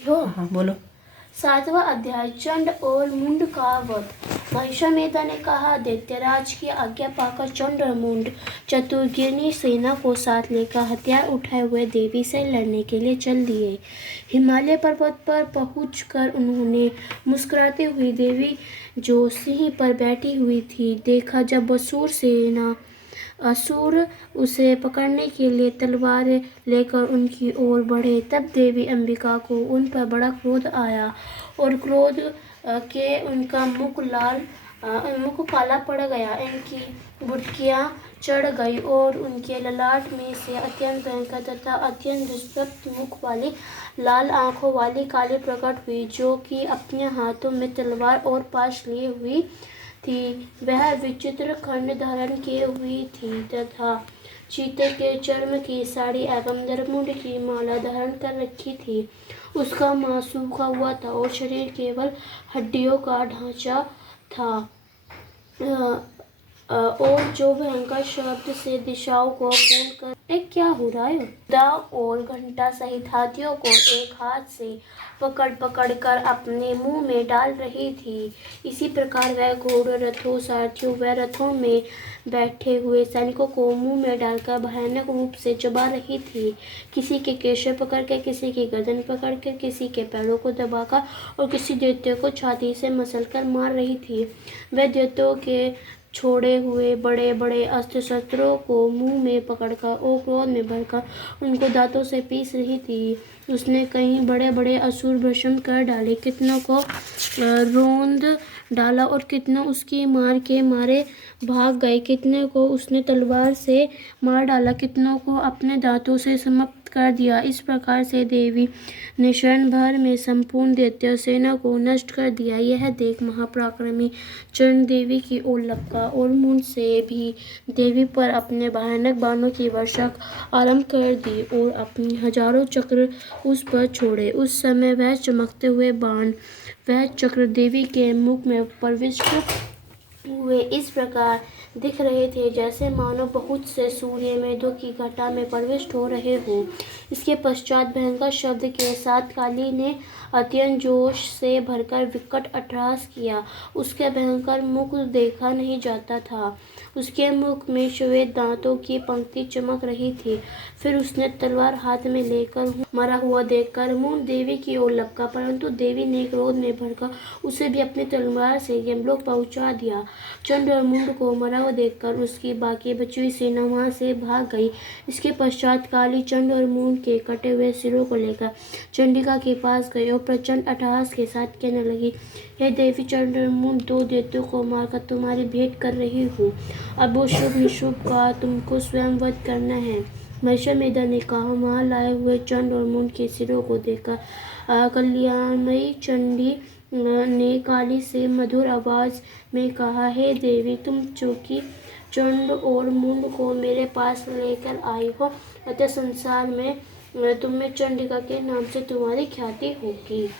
हो। हाँ बोलो। 7वां अध्याय चंड और मुंड का वध। महिषामेधा ने कहा, दैत्यराज की आज्ञा पाकर चंड और मुंड चतुर्गिनी सेना को साथ लेकर हथियार उठाए हुए देवी से लड़ने के लिए चल दिए। हिमालय पर्वत पर पहुंचकर उन्होंने मुस्कुराती हुई देवी जो सिंह पर बैठी हुई थी देखा। जब असुर उसे पकड़ने के लिए तलवार लेकर उनकी ओर बढ़े, तब देवी अंबिका को उन पर बड़ा क्रोध आया और क्रोध के उनका मुख काला पड़ गया। इनकी बुटकियां चढ़ गई और उनके ललाट में से अत्यंत भयंकर तथा अत्यंत दुष्प्रत मुख वाली लाल आंखों वाली काली प्रकट हुई, जो कि अपने हाथों में तलवार और पाश लिए हुई थी। वह विचित्र खंड धारण किए हुई थी तथा चीते के चर्म की साड़ी एवं दरमुंड की माला धारण कर रखी थी। उसका मांस सूखा हुआ था और शरीर केवल हड्डियों का ढांचा था, और जो भयंकर शब्द से दिशाओं को पूर्ण कर क्या हो रहा है, गदा और घंटा सहित हाथियों को एक हाथ से पकड़ पकड़ कर अपने मुंह में डाल रही थी। इसी प्रकार वह घोड़ों, रथों, सारथियों व रथों में बैठे हुए सैनिकों को मुंह में डालकर भयानक रूप से चबा रही थी। किसी के केशर पकड़कर, किसी की गर्दन पकड़कर, किसी के पैरों को दबाकर और किसी दैत्य को छाती से मसलकर मार रही थी। वह दैत्यों के छोड़े हुए बड़े बड़े अस्त्र शस्त्रों को मुंह में पकड़कर और क्रोध में भरकर उनको दांतों से पीस रही थी। उसने कई बड़े बड़े असुर भस्म कर डाले, कितनों को रौंद डाला और कितनों उसकी मार के मारे भाग गए। कितने को उसने तलवार से मार डाला, कितनों को अपने दांतों से समाप्त कर दिया। इस प्रकार से देवी ने क्षण भर में संपूर्ण दैत्य सेना को नष्ट कर दिया। यह देख महापराक्रमी चंड देवी की ओर लपका और मुंड से भी देवी पर अपने भयानक बाणों की वर्षा आरंभ कर दी और अपनी हजारों चक्र उस पर छोड़े। उस समय वह चमकते हुए बाण वह चक्र देवी के मुख में प्रविष्ट हुए इस प्रकार दिख रहे थे जैसे मानो बहुत से सूर्य मेघों की घटा में प्रविष्ट हो रहे हो। इसके पश्चात भयंकर शब्द के साथ काली ने अत्यंत जोश से भरकर विकट अट्टहास किया। उसके भयंकर मुख देखा नहीं जाता था। उसके मुख में श्वेत दांतों की पंक्ति चमक रही थी। फिर उसने तलवार हाथ में लेकर मरा हुआ देखकर मुंड देवी की ओर लपका, परंतु देवी ने क्रोध में भरकर उसे भी अपनी तलवार से यमलोक पहुंचा दिया। चंड और मुंड को मरा हुआ देखकर उसकी बाकी बची हुई सेना वहां से भाग गई। इसके पश्चात काली चंड और मुंड के कटे हुए सिरों को लेकर चंडिका के पास गई और प्रचंड अट्टहास के साथ कहने लगी, हे देवी, चंड और मुंड दो दैत्यों को मारकर तुम्हारी भेंट कर रही हूँ। अब वो शुभ निशुभ का तुमको स्वयं वध करना है। महिषामेधा ने कहा। वहां लाए हुए चंड और मुंड के सिरों को देखकर कल्याणमयी चंडी ने काली से मधुर आवाज में कहा, हे देवी, तुम चूंकि चंड और मुंड को मेरे पास लेकर आई हो, अतः संसार में तुम्हें चंडिका के नाम से तुम्हारी ख्याति होगी।